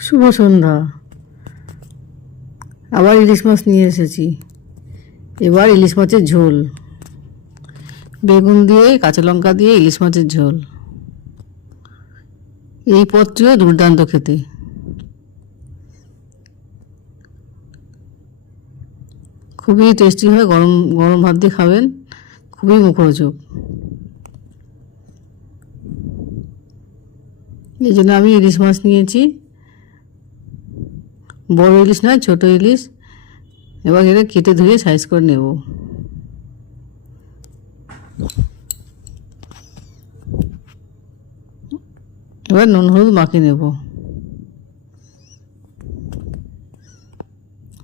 শুভ সন্ধ্যা। আবার ইলিশ মাছ নিয়ে এসেছি। এবার ইলিশ মাছের ঝোল। বেগুন দিয়ে, কাঁচা লঙ্কা দিয়ে ইলিশ মাছের ঝোল। এই পদটিও দুর্দান্ত খেতে। খুবই টেস্টি হয়, গরম গরম ভাত দিয়ে খাবেন। খুবই মুখরোচক। এই জন্য আমি ইলিশ মাছ নিয়েছি। বড় ইলিশ নয়, ছোট ইলিশ। এবার এটা কেটে ধুয়ে সাইজ করে নেব। এবার নুন, হলুদ মাখিয়ে নেব।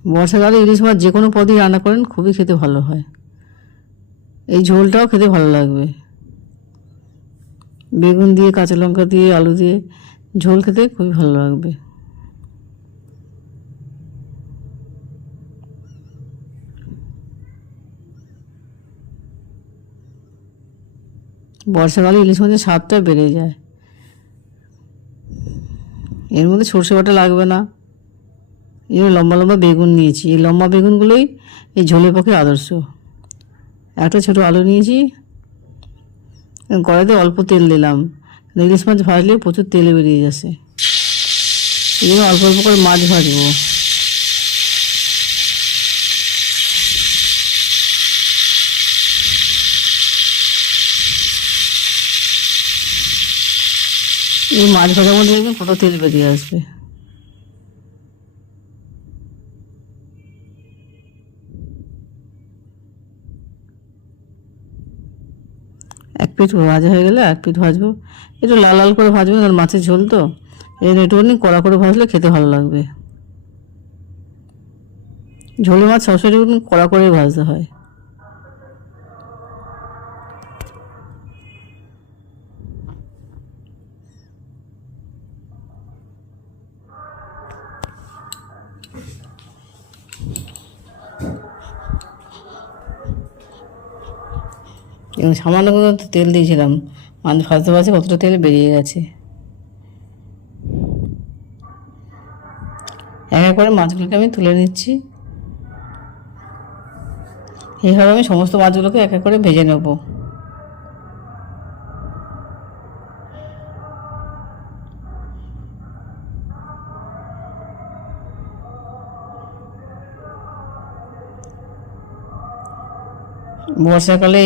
বর্ষাকালে ইলিশ মাছ যে কোনো পদই রান্না করেন, খুবই খেতে ভালো হয়। এই ঝোলটাও খেতে ভালো লাগবে। বেগুন দিয়ে, কাঁচা লঙ্কা দিয়ে, আলু দিয়ে ঝোল খেতে খুবই ভালো লাগবে। বর্ষাকালে ইলিশ মাছের স্বাদটা বেড়ে যায়। এর মধ্যে সর্ষে বাটা লাগবে না। এর লম্বা লম্বা বেগুন নিয়েছি। এই লম্বা বেগুনগুলোই এই ঝোলের পক্ষে আদর্শ। একটা ছোটো আলু নিয়েছি। কড়াইতে অল্প তেল দিলাম। ইলিশ মাছ ভাজলে প্রচুর তেলে বেরিয়ে যাচ্ছে। এই জন্য অল্প অল্প করে মাছ ভাজবো। এই মাছ ভাজার মধ্যে দেখবেন কত তেল বেরিয়ে আসবে। এক পিঠ ভাজা হয়ে গেলে এক পিঠ ভাজবো। একটু লাল লাল করে ভাজবেন আর মাছের ঝোল তো। এই একটুখানি কড়া করে ভাজলে খেতে ভালো লাগবে। ঝোলে মাছ সবসময় কড়া করে ভাজতে হয়। এবং সামান্য কত তেল দিয়েছিলাম। মাছ ভাজতে ভাজতে কতটা তেল বেরিয়ে গেছে। এক এক করে মাছগুলোকে আমি তুলে নিচ্ছি। এইভাবে আমি সমস্ত মাছগুলোকে এক এক করে ভেজে নেব। বর্ষাকালে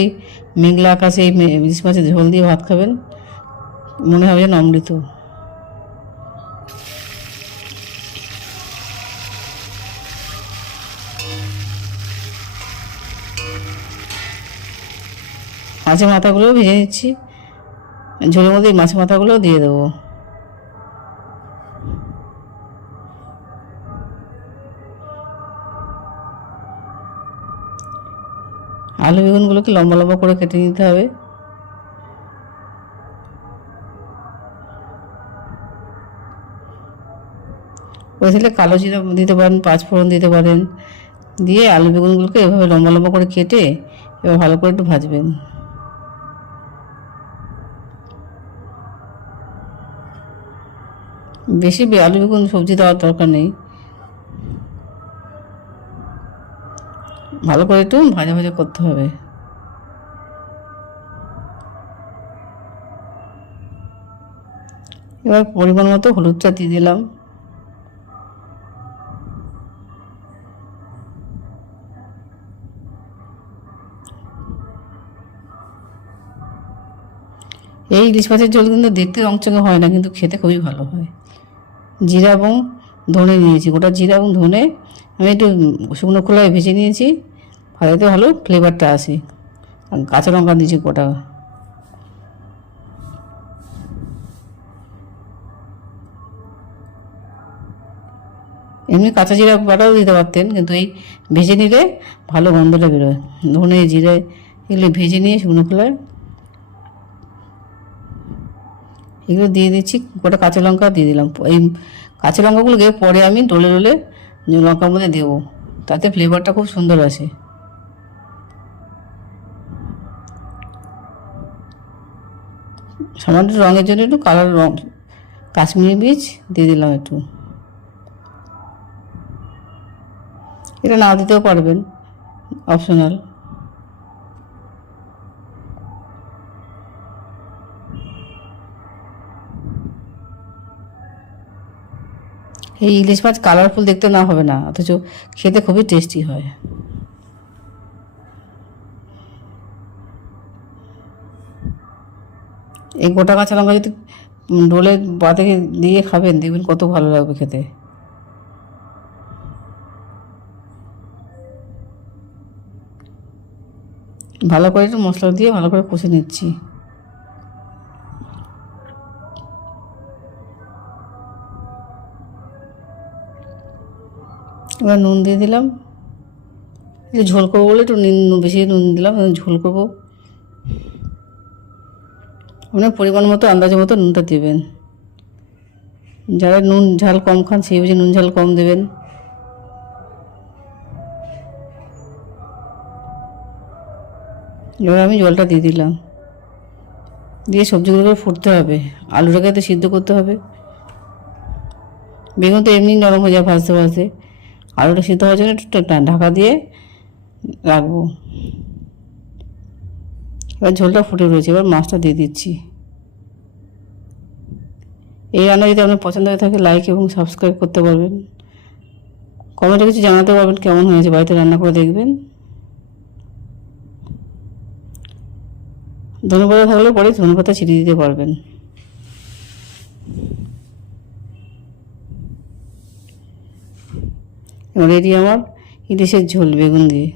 মেঘলা আকাশে এই ইলিশ মাছের ঝোল দিয়ে ভাত খাবেন। মনে হবে যেন অমৃত। মাছের মাথাগুলোও ভেজে নিচ্ছি। ঝোলের মধ্যে মাছের মাথাগুলোও দিয়ে দেবো। আলু বেগুনগুলোকে লম্বা লম্বা করে কেটে নিতে হবে। ওই দিলে কালো জিরা দিতে পারেন পাঁচফোড়ন দিতে পারেন। দিয়ে আলু বেগুনগুলোকে এভাবে লম্বা লম্বা করে কেটে এবার ভালো করে একটু ভাজবেন। বেশি আলু বেগুন সবজি দেওয়ার দরকার নেই। ভালো করে একটু ভাজা ভাজা করতে হবে। এবার পরিমাণ মতো হলুদ চা দিয়ে দিলাম। এই ইলিশ মাছের ঝোল কিন্তু দেখতে রংচঙে হয় না, কিন্তু খেতে খুবই ভালো হয়। জিরা এবং ধনে নিয়েছি, গোটা জিরা এবং ধনে আমি একটু শুকনো খোলায় ভেজে নিয়েছি ভাজাতে ভালো ফ্লেভারটা আসে। কাঁচা লঙ্কা দিয়েছি গোটা। এমনি কাঁচা জিরা বাটাও দিতে পারতেন, কিন্তু এই ভেজে নিলে ভালো গন্ধটা বেরোয়। ধনে, জিরে এগুলো ভেজে নিয়ে শুকনো খোলায় এগুলো দিয়ে দিচ্ছি, গোটা কাঁচা লঙ্কা দিয়ে দিলাম। এই কাঁচা লঙ্কাগুলোকে পরে আমি ডলে ডলে লঙ্কার মধ্যে দেবো। তাতে ফ্লেভারটা খুব সুন্দর আছে সামান্য রঙের জন্য একটু কালার রং কাশ্মীরি বীজ দিয়ে দিলাম একটু। এটা না দিতেও পারবেন অপশনাল এই ইলিশ মাছ কালারফুল দেখতে না হবে না, অথচ খেতে খুবই টেস্টি হয়। এই গোটা কাঁচা লঙ্কা যদি ডোলে বাতে দিয়ে খাবেন, দেখবেন কত ভালো লাগবে খেতে। ভালো করে মশলা দিয়ে ভালো করে কষে নিচ্ছি। এবার নুন দিয়ে দিলাম। একটু ঝোল করব বলে একটু নুন বেশি নুন দিলাম ঝোল করব। আপনার পরিমাণ মতো, আন্দাজের মতো নুনটা দেবেন। যারা নুন ঝাল কম খান, সেই বুঝে নুন ঝাল কম দেবেন। এবার আমি জলটা দিয়ে দিলাম। দিয়ে সবজিগুলোকে ফুটতে হবে। আলুটাকে তো সিদ্ধ করতে হবে। বেগুন তো এমনি নরম হয়ে যায় ভাজতে ভাজতে। আলুটা সিদ্ধ হওয়ার জন্য একটু ঢাকা দিয়ে রাখব। এবার ঝোলটা ফুটে রয়েছে, এবার মাছটা দিয়ে দিচ্ছি। এই রান্না যদি আপনার পছন্দ হয়ে থাকে লাইক এবং সাবস্ক্রাইব করতে পারবেন। কমেন্টে কিছু জানাতে পারবেন কেমন হয়েছে, বাড়িতে রান্না করে দেখবেন। ধনেপাতা থাকলে পরে ধনেপাতা ছিটিয়ে দিতে পারবেন। এটি আমার ইলিশের ঝোল বেগুন দিয়ে।